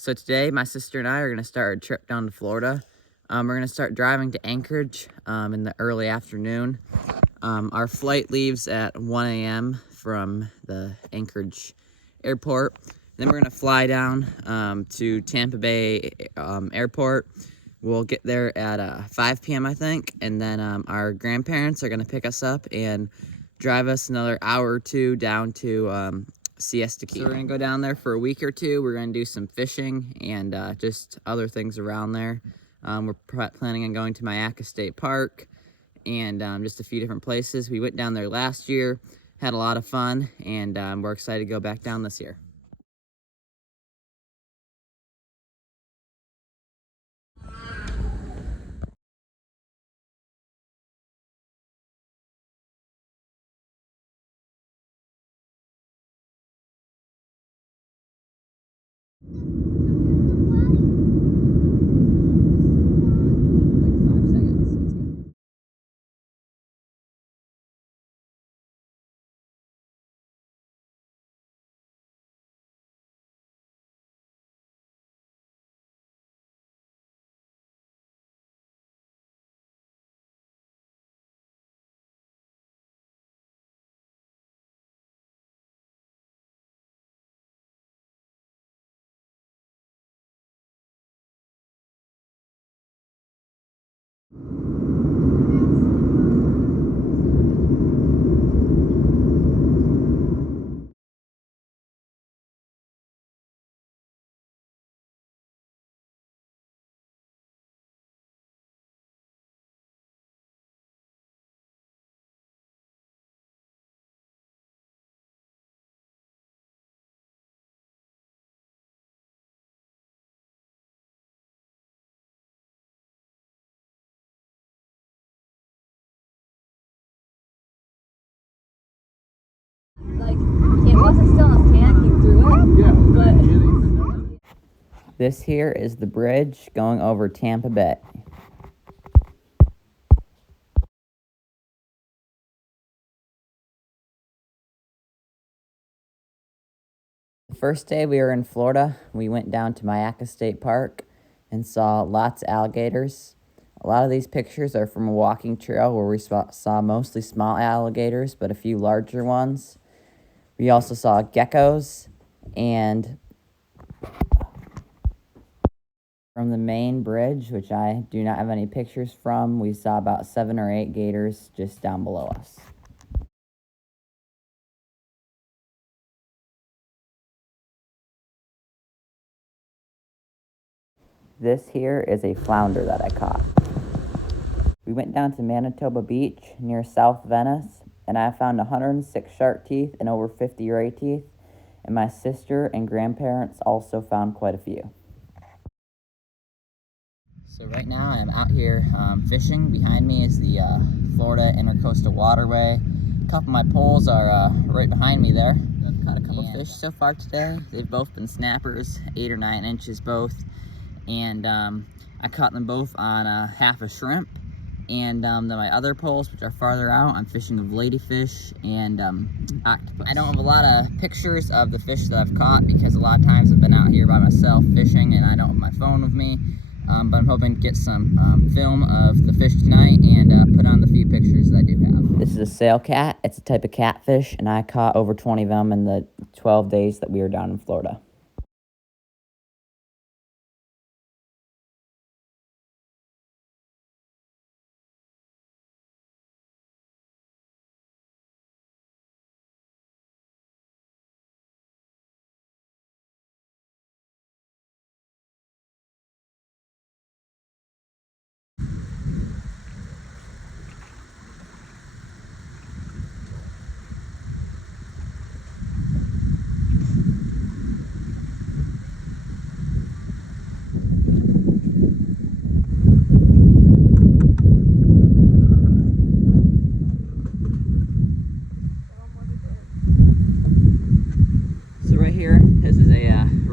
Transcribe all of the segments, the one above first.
So today, my sister and I are going to start a trip down to Florida. We're going to start driving to Anchorage in the early afternoon. Our flight leaves at 1 a.m. from the Anchorage airport. Then we're going to fly down to Tampa Bay airport. We'll get there at 5 p.m., I think. And then our grandparents are going to pick us up and drive us another hour or two down to Siesta Key. So we're gonna go down there for a week or two. We're gonna do some fishing and just other things around there. We're planning on going to Mayakka State Park and just a few different places. We went down there last year, had a lot of fun, and we're excited to go back down this year. Like, it wasn't still in his hand, he threw it. Yeah. But This here is the bridge going over Tampa Bay. The first day we were in Florida, we went down to Mayakka State Park and saw lots of alligators. A lot of these pictures are from a walking trail where we saw mostly small alligators, but a few larger ones. We also saw geckos, and from the main bridge, which I do not have any pictures from, we saw about 7 or 8 gators just down below us. This here is a flounder that I caught. We went down to Manitoba Beach near South Venice, and I found 106 shark teeth and over 50 ray teeth, and my sister and grandparents also found quite a few. So right now I'm out here fishing. Behind me is the Florida Intercoastal Waterway. A couple of my poles are right behind me there. I've caught a couple of fish so far today. They've both been snappers, 8 or 9 inches both. And I caught them both on half a shrimp. And then my other poles, which are farther out, I'm fishing with ladyfish and octopus. I don't have a lot of pictures of the fish that I've caught because a lot of times I've been out here by myself fishing and I don't have my phone with me. But I'm hoping to get some film of the fish tonight and put on the few pictures that I do have. This is a sail cat. It's a type of catfish, and I caught over 20 of them in the 12 days that we were down in Florida.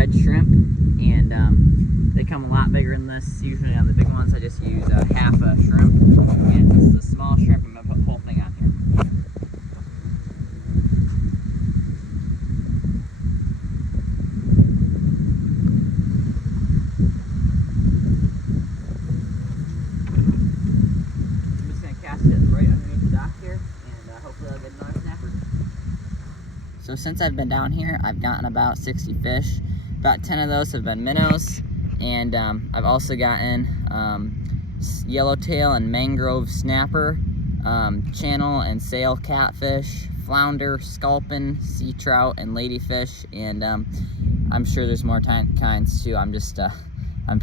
red shrimp, and they come a lot bigger than this. Usually on the big ones I just use half a shrimp, and this is a small shrimp. I'm going to put the whole thing on here. since I've been down here, I've gotten about 60 fish. About 10 of those have been minnows, and I've also gotten yellowtail and mangrove snapper, channel and sail catfish, flounder, sculpin, sea trout, and ladyfish, and I'm sure there's more kinds too. I'm just I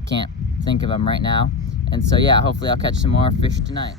can't think of them right now. And so yeah, hopefully I'll catch some more fish tonight.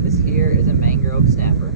This here is a mangrove snapper.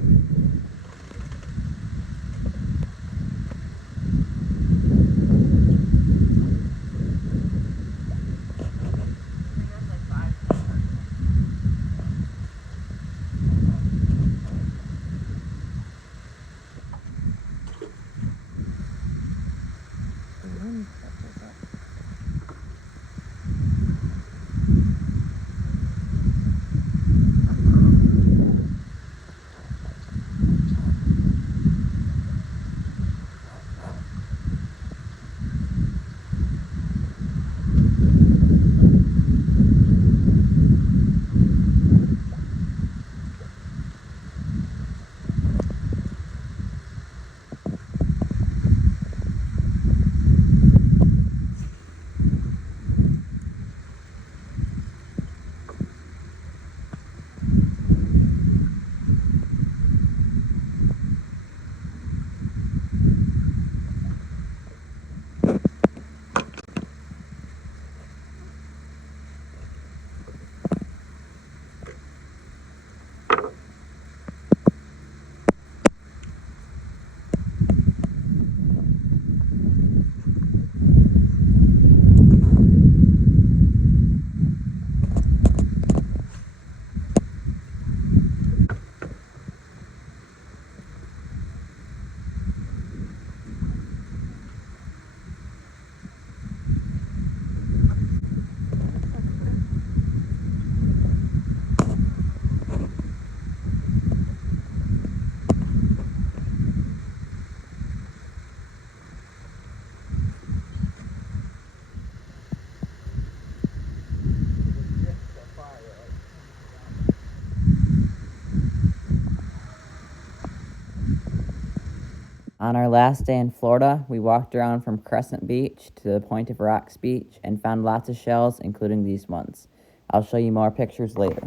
On our last day in Florida, we walked around from Crescent Beach to the Point of Rocks Beach and found lots of shells, including these ones. I'll show you more pictures later.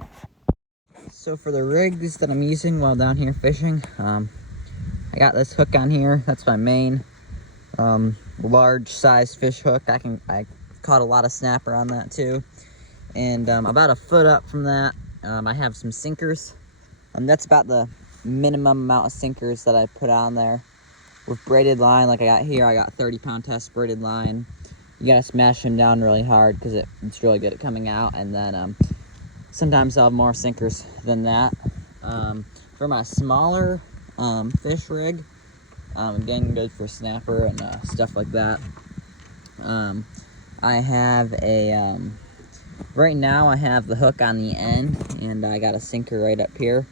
So for the rigs that I'm using while down here fishing, I got this hook on here. That's my main large size fish hook. I caught a lot of snapper on that too. And about a foot up from that, I have some sinkers. That's about the minimum amount of sinkers that I put on there. With braided line, like I got here, I got 30-pound test braided line. You gotta smash them down really hard because it's really good at coming out. And then sometimes I'll have more sinkers than that. For my smaller fish rig, again, good for snapper and stuff like that. I have a, right now I have the hook on the end, and I got a sinker right up here.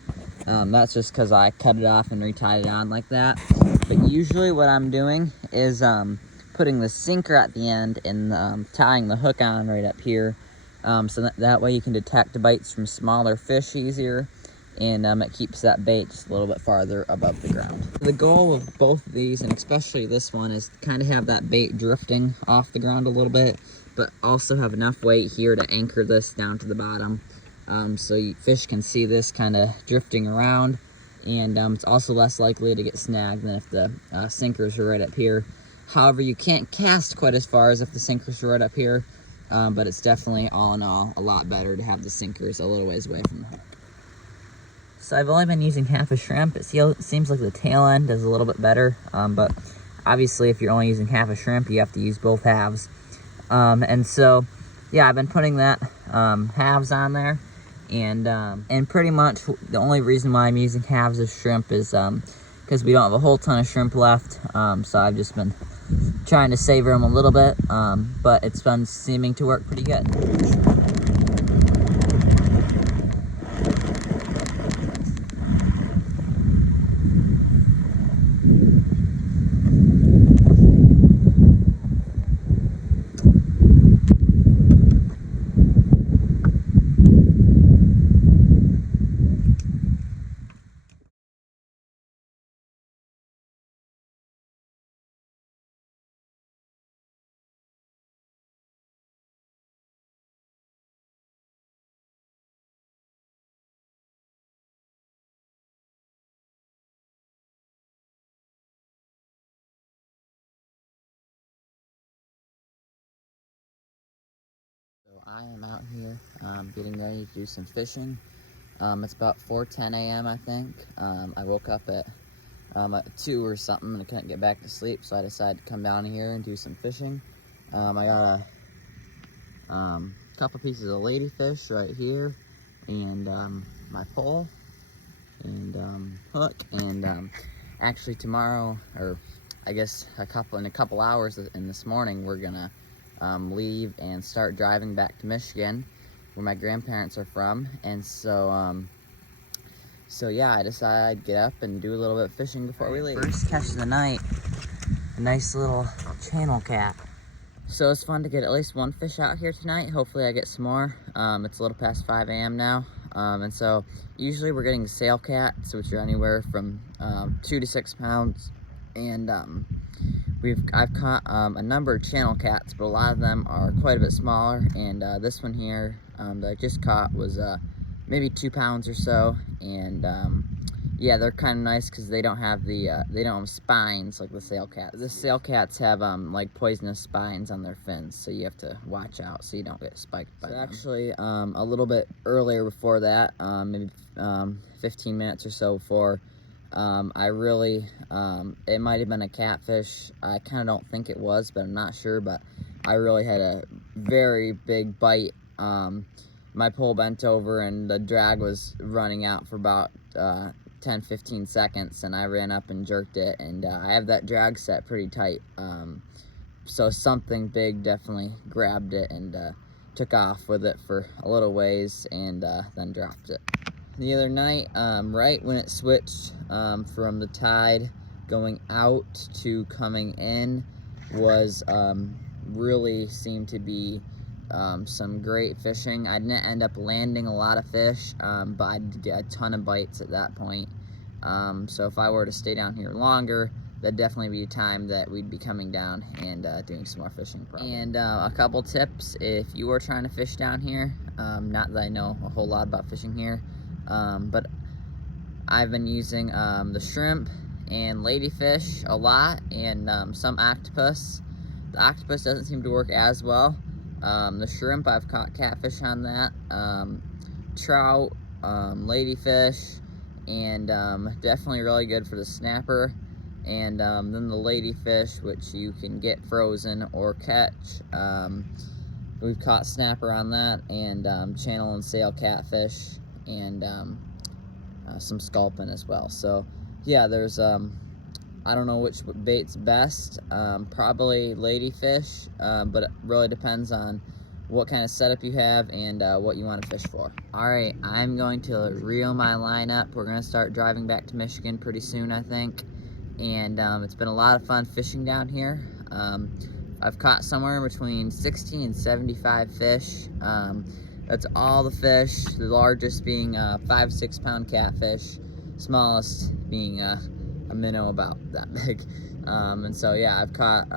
That's just because I cut it off and retied it on like that. But usually what I'm doing is putting the sinker at the end and tying the hook on right up here. So that way you can detect bites from smaller fish easier, and it keeps that bait just a little bit farther above the ground. The goal of both of these, and especially this one, is to kind of have that bait drifting off the ground a little bit, but also have enough weight here to anchor this down to the bottom. So fish can see this kind of drifting around, and it's also less likely to get snagged than if the sinkers are right up here. However, you can't cast quite as far as if the sinkers are right up here. but it's definitely, all in all, a lot better to have the sinkers a little ways away from the hook. So I've only been using half a shrimp. It seems like the tail end is a little bit better, but obviously if you're only using half a shrimp, you have to use both halves. And so, yeah, I've been putting that halves on there, and pretty much the only reason why I'm using halves of shrimp is because we don't have a whole ton of shrimp left. So I've just been trying to savor them a little bit, but it's been seeming to work pretty good. I am out here getting ready to do some fishing. It's about 4:10 a.m. I think. I woke up at 2 or something and I couldn't get back to sleep, so I decided to come down here and do some fishing. I got a couple pieces of ladyfish right here, and my pole and hook, and actually tomorrow, or I guess in a couple hours in this morning, we're gonna leave and start driving back to Michigan, where my grandparents are from. And so yeah, I decided I'd get up and do a little bit of fishing before we leave. First catch of the night, a nice little channel cat. So it's fun to get at least one fish out here tonight. Hopefully I get some more. It's a little past 5 a.m. now, and so usually we're getting sail cats, which are anywhere from 2 to 6 pounds, and I've caught a number of channel cats, but a lot of them are quite a bit smaller, and this one here that I just caught was maybe 2 pounds or so, and yeah, they're kind of nice because they don't have spines like the sail cats. The sail cats have like poisonous spines on their fins, so you have to watch out so you don't get spiked by them. Actually, a little bit earlier before that, maybe 15 minutes or so before, I really, it might have been a catfish. I kind of don't think it was, but I'm not sure, but I really had a very big bite. My pole bent over and the drag was running out for about 10-15 seconds, and I ran up and jerked it, and I have that drag set pretty tight, so something big definitely grabbed it and took off with it for a little ways, and then dropped it. The other night, right when it switched from the tide going out to coming in, was really seemed to be some great fishing. I didn't end up landing a lot of fish, but I did get a ton of bites at that point. So if I were to stay down here longer, that'd definitely be a time that we'd be coming down and doing some more fishing probably. And a couple tips if you are trying to fish down here. Not that I know a whole lot about fishing here, but I've been using the shrimp and ladyfish a lot, and some octopus. The octopus doesn't seem to work as well. The shrimp, I've caught catfish on that, trout, ladyfish, and definitely really good for the snapper. And then the ladyfish, which you can get frozen or catch. We've caught snapper on that, and channel and sail catfish, and some sculpin as well. So yeah, there's I don't know which bait's best. Probably ladyfish, but it really depends on what kind of setup you have and what you want to fish for. Alright, I'm going to reel my line up. We're going to start driving back to Michigan pretty soon, I think. And it's been a lot of fun fishing down here. I've caught somewhere between 60 and 75 fish. That's all the fish, the largest being 5-6 pound catfish, smallest being a minnow about that big. And so yeah, I've caught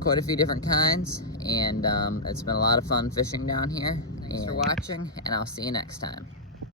quite a few different kinds, and it's been a lot of fun fishing down here. Thanks for watching, and I'll see you next time.